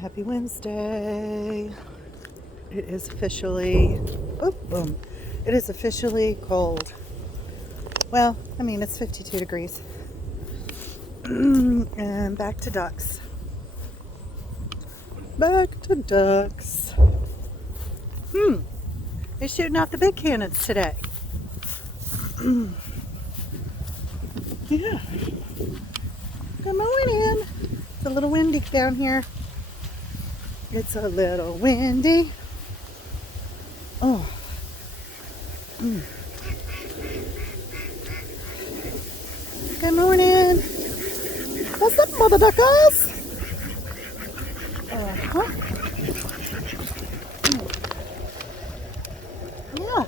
Happy Wednesday. It is officially, boom. It is officially cold. Well, I mean, it's 52 degrees. And back to ducks. Back to ducks. They're shooting out the big cannons today. Yeah. Good morning. It's a little windy down here. It's a little windy. Oh. Good morning. What's up, mother duckers? Uh-huh. Yeah.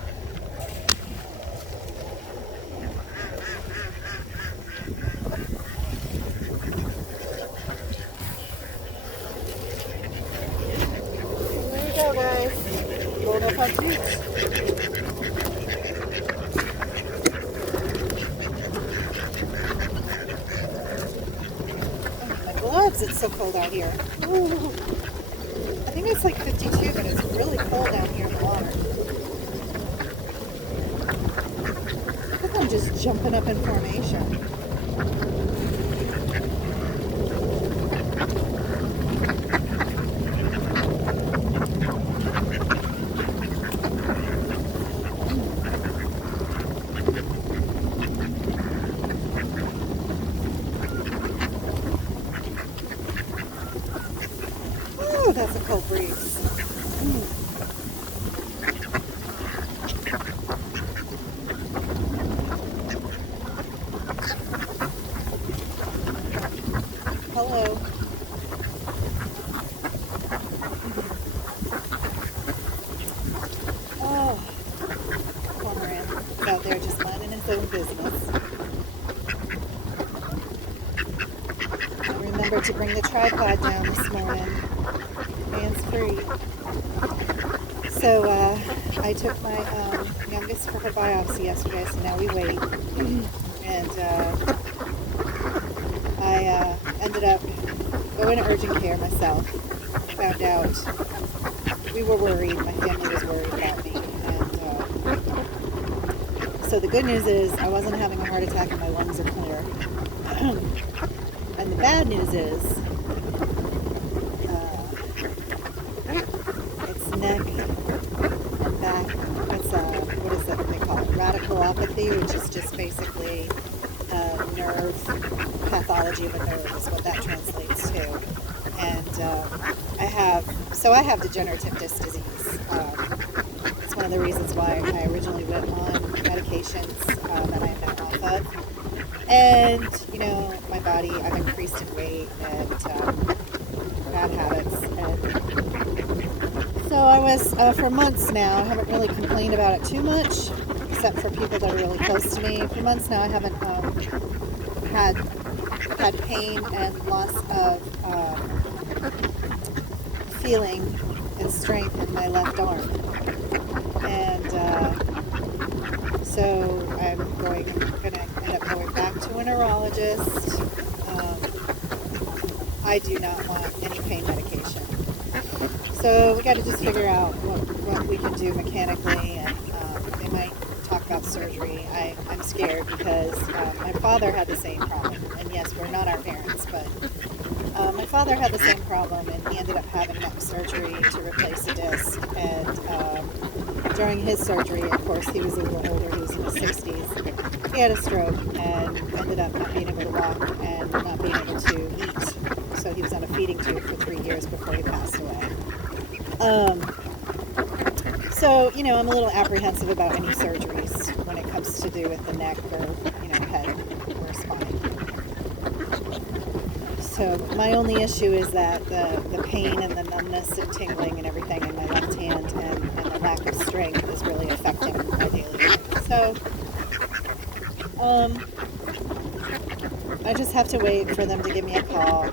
There you go, guys. Going up on tubes. My gloves, it's so cold out here. Ooh. I think it's like 52, but it's really cold down here in the water. I think I'm just jumping up in formation. Oh, that's a cold breeze. Hello. Oh, Cormoran is out there just minding his own business. I remembered to bring the tripod down this morning. Hands free. So I took my youngest for her biopsy yesterday, so now we wait. And I ended up going to urgent care myself. Found out we were worried. My family was worried about me. And so the good news is I wasn't having a heart attack and my lungs are clear. And the bad news is it's neck and back. It's what is it they call it? Radiculopathy, which is just basically nerve pathology of a nerve is what that translates to. And I have degenerative disc disease. It's one of the reasons why I originally went on medications that I am now off of. And, you know, my body, I've increased in weight and bad habits. And so I was, for months now, I haven't really complained about it too much, except for people that are really close to me. For months now, I haven't had pain and loss of feeling and strength in my left arm. And so I'm going to end up going back to a neurologist. I do not want any pain medication. So we got to just figure out what we can do mechanically, and they might talk about surgery. I'm scared because my father had the same problem. And yes, we're not our parents, but my father had the same problem, and he ended up having neck surgery to replace a disc. And during his surgery, of course, he was a little older. He was in his 60s. He had a stroke and ended up not being able to walk and not being able to eat. So he was on a feeding tube for 3 years before he passed away. So, you know, I'm a little apprehensive about any surgeries when it comes to do with the neck or, you know, head or spine. So my only issue is that the pain and the numbness and tingling and everything in my left hand and the lack of strength is really affecting my daily life. So I just have to wait for them to give me a call.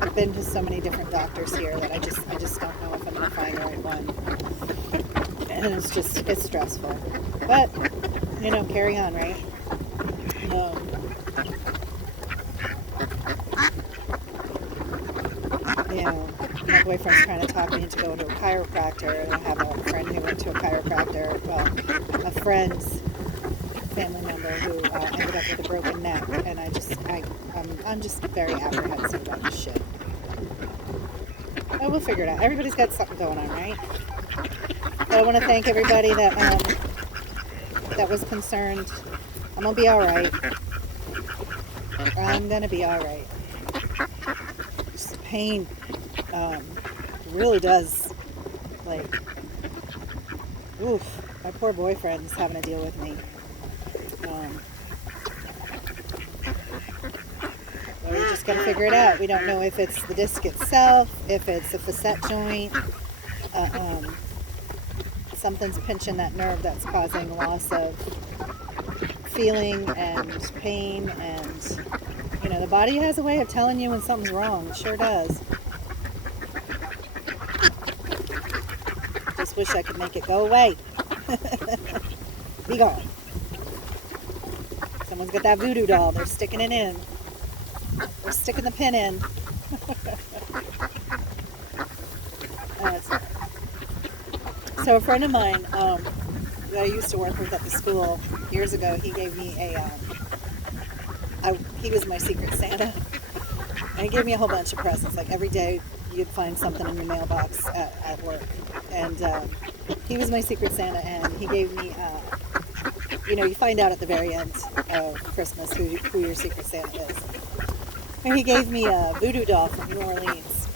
I've been to so many different doctors here that I just don't know if I'm going to find the right one. And it's stressful. But, you know, carry on, right? you know, my boyfriend's trying to talk me into going to a chiropractor, and I have a friend who went to a chiropractor. Well, a friend's family member who ended up with a broken neck, and I'm just very apprehensive about this shit. But we'll figure it out. Everybody's got something going on, right? But I want to thank everybody that was concerned. I'm gonna be all right. I'm gonna be all right. Just pain really does, like, oof. My poor boyfriend's having to deal with me. But we just gotta figure it out. We don't know if it's the disc itself, if it's a facet joint. Something's pinching that nerve that's causing loss of feeling and pain, and you know, the body has a way of telling you when something's wrong. It sure does. Just wish I could make it go away. Be gone. Someone's got that voodoo doll. They're sticking it in. They're sticking the pin in. So a friend of mine that I used to work with at the school years ago, he gave me he was my secret Santa. And he gave me a whole bunch of presents. Like every day you'd find something in your mailbox at work. And he was my secret Santa, and he gave me, you know, you find out at the very end of Christmas who your secret Santa is. And he gave me a voodoo doll from New Orleans,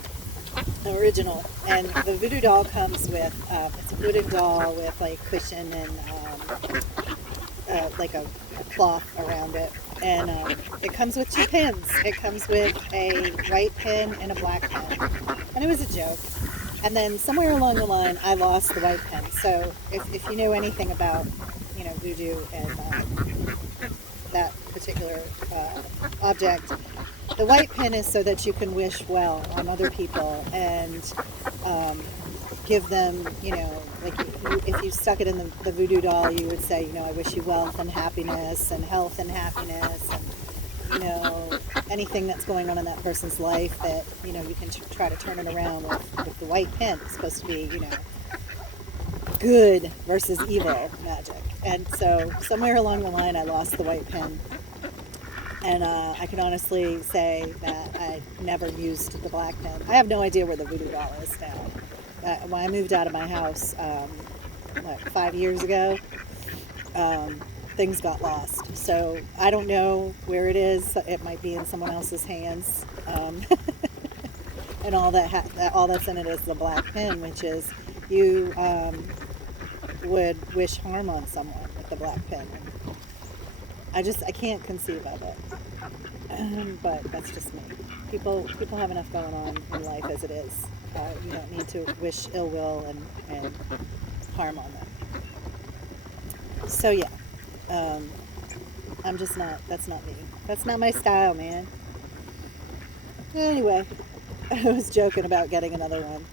the original. And the voodoo doll comes with, it's a wooden doll with like cushion and like a cloth around it. And it comes with 2 pins. It comes with a white pin and a black pin. And it was a joke. And then somewhere along the line, I lost the white pin. So if you know anything about, you know, voodoo and that particular object, the white pin is so that you can wish well on other people and give them, you know, like if you stuck it in the voodoo doll, you would say, you know, I wish you wealth and happiness and health and happiness and, you know, anything that's going on in that person's life that, you know, you can try to turn it around with the white pin. It's supposed to be, you know, good versus evil magic. And so somewhere along the line, I lost the white pin. And I can honestly say that I never used the black pin. I have no idea where the voodoo doll is now. When I moved out of my house, 5 years ago, things got lost. So I don't know where it is. It might be in someone else's hands. And all that's in it is the black pin, which is you would wish harm on someone with the black pin. I can't conceive of it. But that's just me. People have enough going on in life as it is. You don't need to wish ill will and harm on them. So yeah, I'm just not, that's not me. That's not my style, man. Anyway, I was joking about getting another one.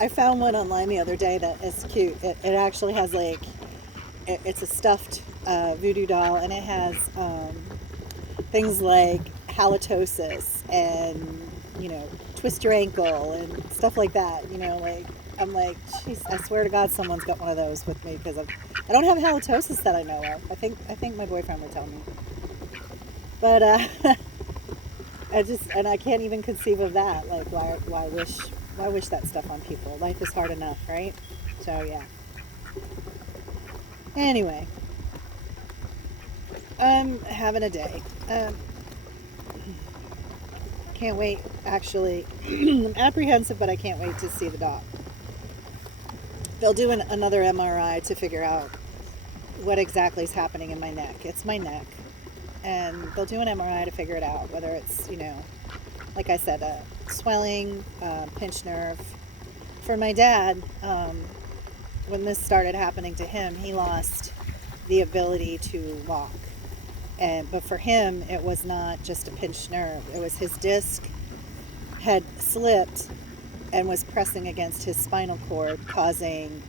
I found one online the other day that is cute. It actually has like, it's a stuffed voodoo doll, and it has things like halitosis and, you know, twist your ankle and stuff like that. You know, like, I'm like, jeez, I swear to God someone's got one of those with me, because I don't have halitosis that I know of. I think my boyfriend would tell me. But I can't even conceive of that. Like, why wish that stuff on people? Life is hard enough, right? So yeah. Anyway, I'm having a day. Can't wait, actually. I'm apprehensive, but I can't wait to see the doc. They'll do another MRI to figure out what exactly is happening in my neck. It's my neck. And they'll do an MRI to figure it out, whether it's, you know, like I said, swelling, pinched nerve. For my dad, when this started happening to him, he lost the ability to walk. But for him, it was not just a pinched nerve. It was his disc had slipped and was pressing against his spinal cord, causing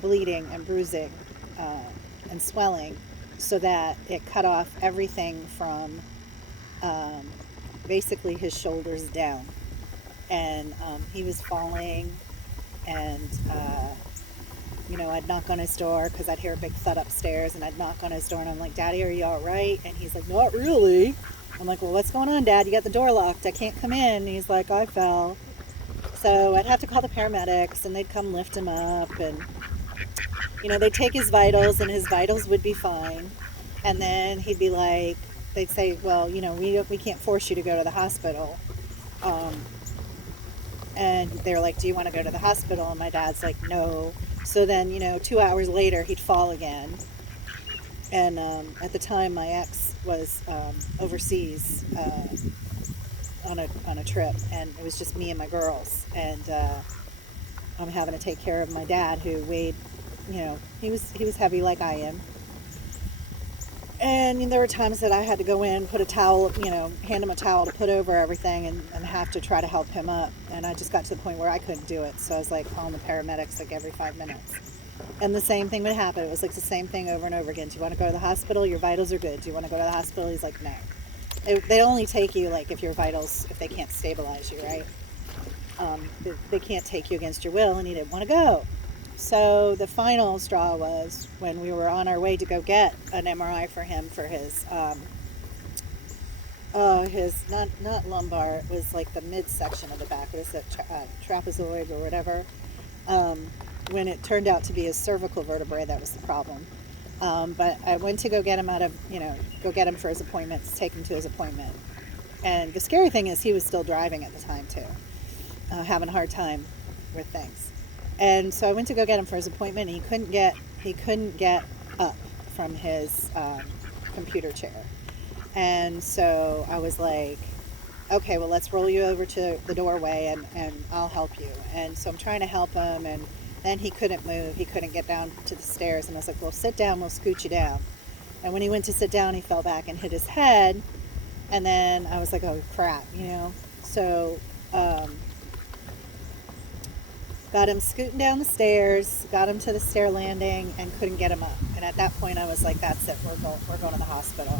bleeding and bruising and swelling, so that it cut off everything from basically his shoulders down. and he was falling, and I'd knock on his door because I'd hear a big thud upstairs, and I'd knock on his door, and I'm like, Daddy, are you all right? And he's like, not really. I'm like, well, what's going on, Dad? You got the door locked. I can't come in. And he's like, I fell. So I'd have to call the paramedics, and they'd come lift him up, and they'd take his vitals, and his vitals would be fine. And then he'd be like, they'd say, well, we can't force you to go to the hospital. And they're like, do you want to go to the hospital? And my dad's like, no. So then, 2 hours later, he'd fall again. And at the time, my ex was overseas on a trip, and it was just me and my girls. And I'm having to take care of my dad, who weighed, he was heavy like I am. And there were times that I had to go in, put a towel, hand him a towel to put over everything, and have to try to help him up. And I just got to the point where I couldn't do it. So I was like calling the paramedics like every 5 minutes. And the same thing would happen. It was like the same thing over and over again. Do you want to go to the hospital? Your vitals are good. Do you want to go to the hospital? He's like, no. They only take you like if your vitals, if they can't stabilize you, right? They can't take you against your will, and he didn't want to go. So the final straw was when we were on our way to go get an MRI for him for his not lumbar. It was like the midsection of the back. It was a trapezoid or whatever. When it turned out to be his cervical vertebrae, that was the problem. But I went to go get him go get him for his appointment, to take him to his appointment. And the scary thing is he was still driving at the time too, having a hard time with things. And so I went to go get him for his appointment, and he couldn't get up from his computer chair. And so I was like, okay, well, let's roll you over to the doorway, and I'll help you. And so I'm trying to help him, and then he couldn't move. He couldn't get down to the stairs. And I was like, well, sit down. We'll scoot you down. And when he went to sit down, he fell back and hit his head. And then I was like, oh, crap, So got him scooting down the stairs, got him to the stair landing, and couldn't get him up. And at that point, I was like, that's it. We're going to the hospital.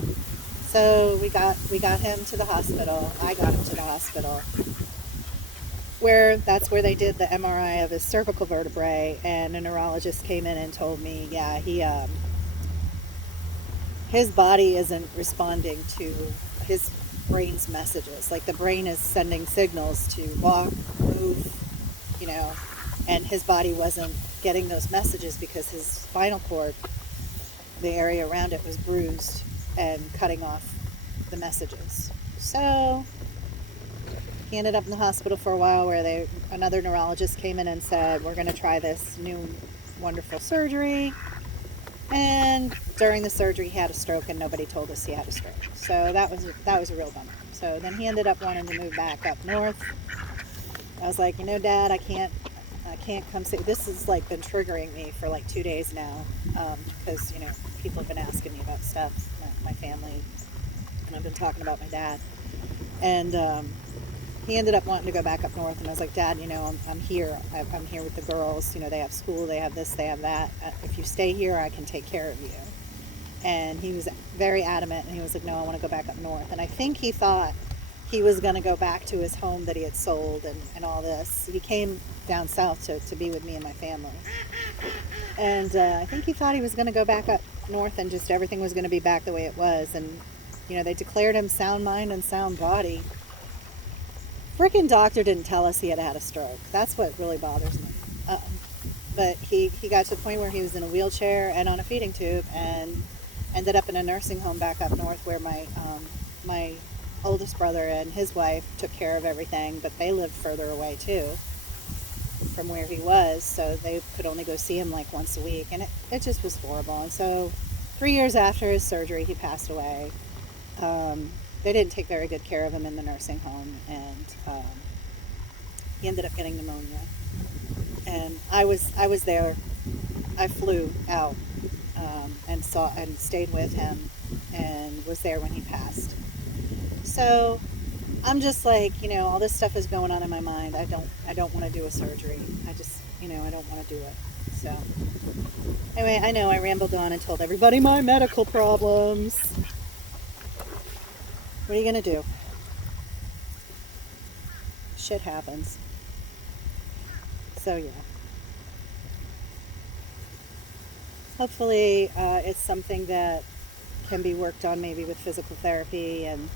So we got him to the hospital. I got him to the hospital, that's where they did the MRI of his cervical vertebrae, and a neurologist came in and told me, yeah, his body isn't responding to his brain's messages. Like, the brain is sending signals to walk, move, and his body wasn't getting those messages because his spinal cord, the area around it, was bruised and cutting off the messages. So he ended up in the hospital for a while, where another neurologist came in and said, we're going to try this new wonderful surgery. And during the surgery, he had a stroke, and nobody told us he had a stroke. So that was a real bummer. So then he ended up wanting to move back up north. I was like, Dad, I can't come see. This has like been triggering me for like 2 days now, because people have been asking me about stuff, my family, and I've been talking about my dad. And he ended up wanting to go back up north, and I was like, Dad, I'm here. I'm here with the girls. They have school, they have this, they have that. If you stay here, I can take care of you. And he was very adamant, and he was like, no, I want to go back up north. And I think he thought he was going to go back to his home that he had sold and all this. He came down south to be with me and my family. And I think he thought he was going to go back up north, and just everything was going to be back the way it was. And, they declared him sound mind and sound body. Freaking doctor didn't tell us he had had a stroke. That's what really bothers me. But he got to the point where he was in a wheelchair and on a feeding tube, and ended up in a nursing home back up north, where my oldest brother and his wife took care of everything, but they lived further away too from where he was, so they could only go see him like once a week, and it just was horrible. And so 3 years after his surgery, he passed away. They didn't take very good care of him in the nursing home, and he ended up getting pneumonia. And I was there. I flew out and stayed with him, and was there when he passed. So I'm just like, all this stuff is going on in my mind. I don't want to do a surgery. I just, I don't want to do it. So anyway, I know I rambled on and told everybody my medical problems. What are you going to do? shit happens. So yeah. Hopefully it's something that can be worked on maybe with physical therapy and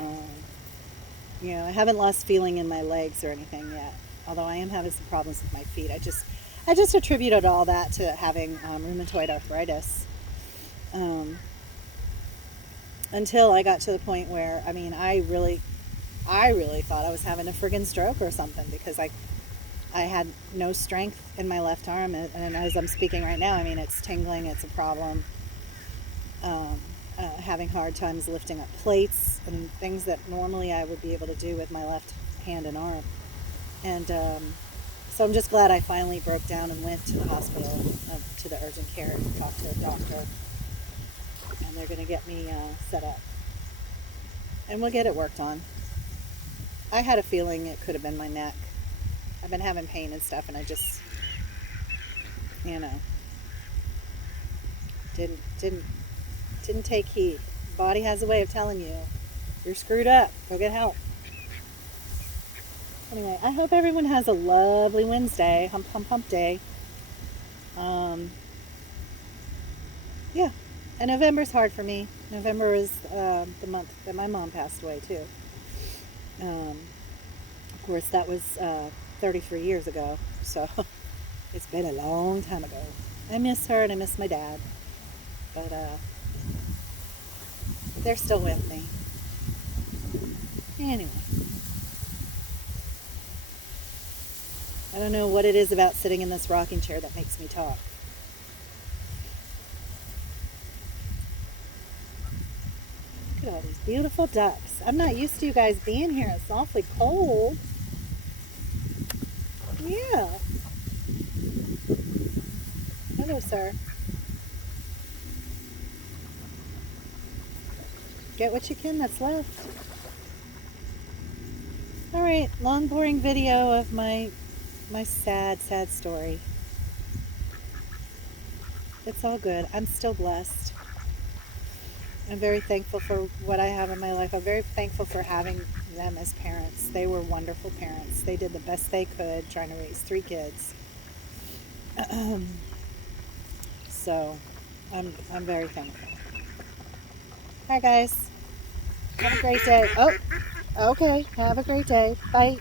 um, I haven't lost feeling in my legs or anything yet. Although I am having some problems with my feet. I just attributed all that to having rheumatoid arthritis. Um, until I got to the point where I really thought I was having a friggin' stroke or something because I had no strength in my left arm, and as I'm speaking right now, I mean it's tingling, it's a problem. Um, Having hard times lifting up plates and things that normally I would be able to do with my left hand and arm. And so I'm just glad I finally broke down and went to the hospital, to the urgent care, and talked to a doctor, and they're going to get me set up, and we'll get it worked on. I had a feeling it could have been my neck. I've been having pain and stuff, and I just, you know, didn't take heed. Body has a way of telling you you're screwed up. Go get help. Anyway, I hope everyone has a lovely Wednesday, hump hump hump day. Yeah, and November's hard for me. November is the month that my mom passed away too. Of course, that was 33 years ago, so it's been a long time ago. I miss her and I miss my dad, but they're still with me. Anyway, I don't know what it is about sitting in this rocking chair that makes me talk. Look at all these beautiful ducks. I'm not used to you guys being here. It's awfully cold. Yeah. Hello, sir. Get what you can that's left. All right, long boring video of my sad story. It's all good. I'm still blessed. I'm very thankful for what I have in my life. I'm very thankful for having them as parents. They were wonderful parents. They did the best they could trying to raise 3 kids. So I'm very thankful. Hi guys. Have a great day. Oh, okay. Have a great day. Bye.